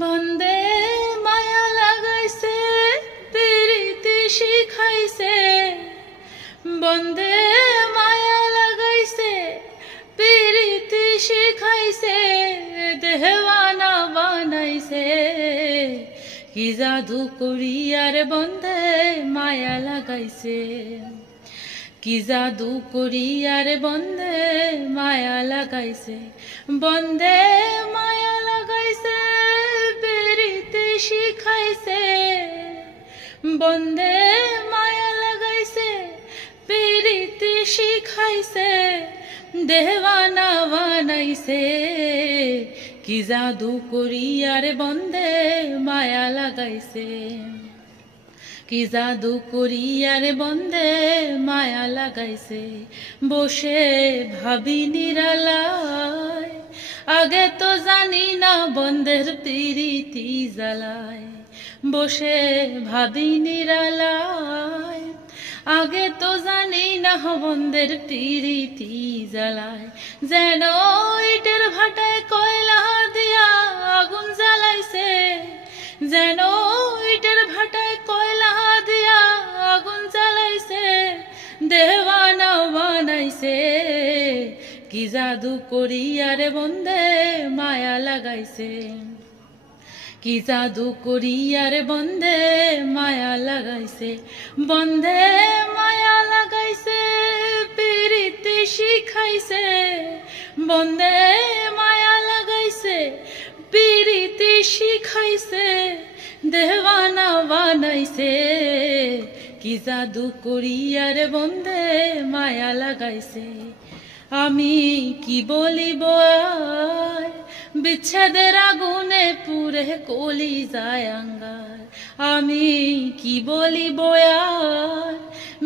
বন্দে মায়া লাগাইছে প্রীতি শিখাইছে বন্দে মায়া লাগাইছে প্রীতি শিখাইছে দেওয়ানা বানাইছে কি জাদু করি আর বন্দে মায়া লাগাইছে কি জাদু করি আর বন্দে মায়া লাগাইছে বন্দে মায়া লাগাইছে প্রীতি শিখাইছে বন্দে মায়া লাগাইছে প্রীতি শিখাইছে দেওয়ানা বানাইছে কি জাদু করি আর বন্দে মায়া লাগাইছে কি জাদু করি আর বন্দে মায়া লাগাইছে বসে ভাবি নিরালায় আগে তো জানি না বন্দের প্রীতি জ্বালায় বসে ভাবি নিরালায় আগে তো জানি না বন্দের প্রীতি জ্বালায় যেন ইটের ভাটায় কয়লা দিয়া আগুন জ্বালাইছে যেন ইটের ভাটায় কয়লা দিয়া আগুন জ্বালাইছে দেওয়ানা বানাইছে কি জাদু করি আর বন্দে মায়া লাগাইছে কি জাদু করি আর বন্দে মায়া লাগাইছে বন্দে মায়া লাগাইছে প্রীতি শিখাইছে বন্দে মায়া লাগাইছে প্রীতি শিখাইছে দেওয়ানা বানাইছে কি জাদু করি আর বন্দে মায়া লাগাইছে আমি কি বলিব আর বিচ্ছেদের আগুনে পুরে কলি যায় আঙ্গার আমি কি বলিব আর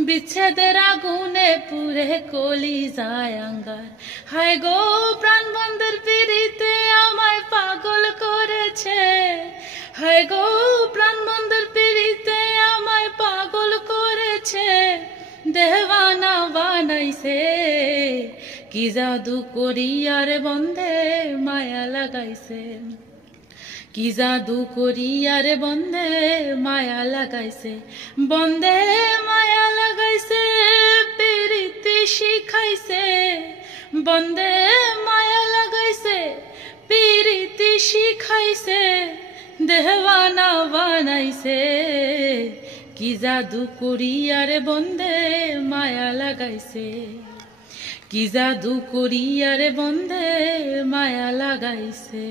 বিচ্ছেদের আগুনে পুরে কলি যায় আঙ্গার হায় গো প্রাণ বন্ধের পিড়িতে আমায় পাগল করেছে হায় গো প্রাণ বন্ধের পিড়িতে আমায় পাগল করেছে দেওয়ানা বানাইছে কি জাদু করি আর বন্দে মায়া লাগাইছে কি জাদু করি আর বন্দে মায়া লাগাইছে বন্দে মায়া লাগাইছে প্রীতি শিখাইছে বন্দে মায়া লাগাইছে প্রীতি শিখাইছে দেওয়ানা বানাইছে কি জাদু করি আর বন্দে মায়া লাগাইছে কি জাদু করি আর বন্দে মায়া লাগাইছে।